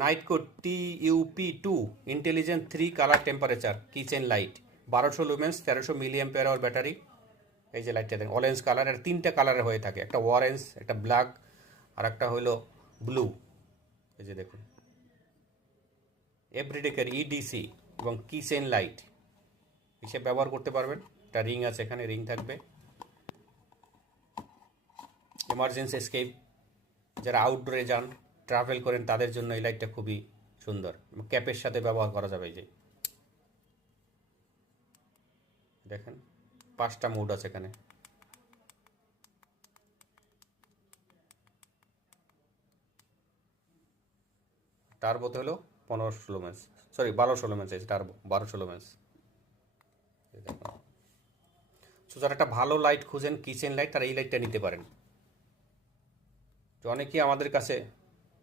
নাইটকো TUP2 intelligent 3 colour temperature kitchen light, 1200 lumens, 1300 milliampere hour battery. এই যে লাইটটা দেখেন অরেঞ্জ কালার, আর তিনটা কালারের হয়ে থাকে, একটা অরেঞ্জ, একটা ব্ল্যাক, আর একটা হলো ব্লু। এই যে দেখুন এভরিডেকের EDC এবং কিচেন লাইট হিসেবে ব্যবহার করতে পারবেন। একটা রিং আছে, এখানে রিং থাকবে। এমার্জেন্সি এসকেপ, যারা আউটডোরে যান, ট্রাভেল করেন, তাদের জন্য এই লাইটটা খুবই সুন্দর। ক্যাপের সাথে ব্যবহার করা যাবে। এই যে দেখেন 5টা মোড আছে এখানে। টার্বোতে হলো 1500 লুমেন্স, সরি 1200 লুমেন্স, এই টার্বো 1200 লুমেন্স। সো যারা একটা ভালো লাইট খুঁজেন, কিচেন লাইট, তারা এই লাইটটা নিতে পারেন। তো অনেকেই আমাদের কাছে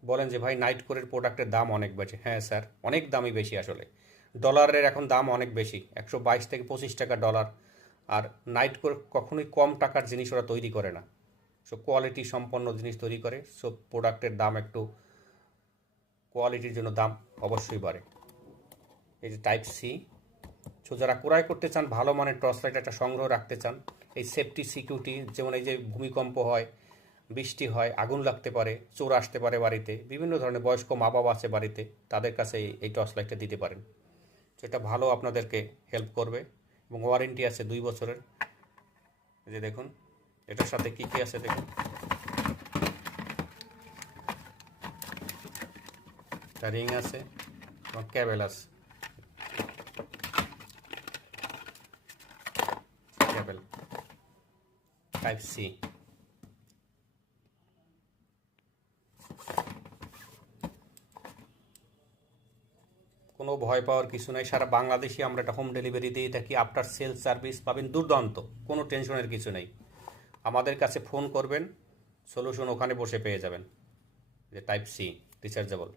বলেন যে ভাই নাইট কোরের প্রোডাক্টের দাম অনেক বেশি। হ্যাঁ স্যার, অনেক দামই বেশি আসলে। ডলারের এখন দাম অনেক বেশি, 122 থেকে 25 টাকা ডলার। আর নাইট কোর কখনোই কম টাকার জিনিস ওরা তৈরি করে না। সো কোয়ালিটি সম্পন্ন জিনিস তৈরি করে, সো প্রোডাক্টের দাম একটু, কোয়ালিটির জন্য দাম অবশ্যই বাড়ে। এই যে টাইপ সি। সো যারা ক্রয় করতে চান, ভালো মানের টর্চ লাইট একটা সংগ্রহ রাখতে চান, এই সেফটি সিকিউরিটি, যেমন এই যে ভূমিকম্প হয়, বৃষ্টি হয়, আগুন লাগতে পারে, চোর আসতে পারে বাড়িতে, বিভিন্ন ধরনের বয়স্ক মা বাবা আছে বাড়িতে, তাদের কাছে এই টর্চ লাইটটা দিতে পারেন। সেটা ভালো আপনাদেরকে হেল্প করবে এবং ওয়ারেন্টি আছে 2 বছরের। এই যে দেখুন এটার সাথে কী কী আছে দেখুন। একটা রিং আছে এবং ক্যাবেল আছে, ক্যাবেল টাইপ সি। কোনো ভয় পাওয়ার কিছু নাই, সারা বাংলাদেশে আমরা একটা হোম ডেলিভারি দিয়ে থাকি। আফটার সেল সার্ভিস পাবেন দুর্দান্ত, কোনো টেনশনের কিছু নেই। আমাদের কাছে ফোন করবেন, সলিউশন ওখানে বসে পেয়ে যাবেন। যে টাইপ সি রিচার্জেবল।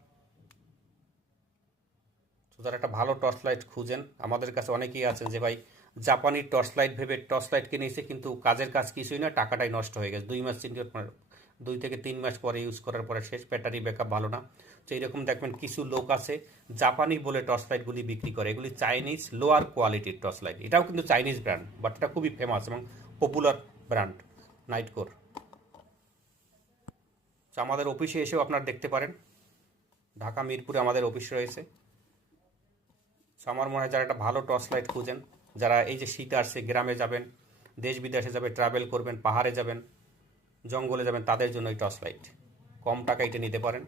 তো যারা একটা ভালো টর্চ লাইট খুঁজেন, আমাদের কাছে অনেকেই আছেন যে ভাই জাপানি টর্চ লাইট ভেবে টর্চ লাইট কিনেছে, কিন্তু কাজের কাজ কিছুই না, টাকাটাই নষ্ট হয়ে গেছে। 2 থেকে 3 মাস পরে ইউজ করার পরে শেষ, ব্যাটারি ব্যাকআপ ভালো না। তো এইরকম দেখবেন কিছু লোক আছে জাপানি বলে টর্চ লাইটগুলি বিক্রি করে, এগুলি চাইনিজ লোয়ার কোয়ালিটির টর্চ লাইট। এটাও কিন্তু চাইনিজ ব্র্যান্ড, বাট এটা খুবই ফেমাস এবং পপুলার ব্র্যান্ড নাইটকোর। তো আমাদের অফিসে এসেও আপনারা দেখতে পারেন, ঢাকা মিরপুরে আমাদের অফিস রয়েছে। সো আমার মনে হয় যারা একটা ভালো টর্চ লাইট খুঁজেন, যারা এই যে শীত আসছে, গ্রামে যাবেন, দেশ বিদেশে যাবেন, ট্রাভেল করবেন, পাহাড়ে যাবেন, জঙ্গলে যাবেন, তাদের জন্য এই টর্চ লাইট কম টাকা এটা নিতে পারেন।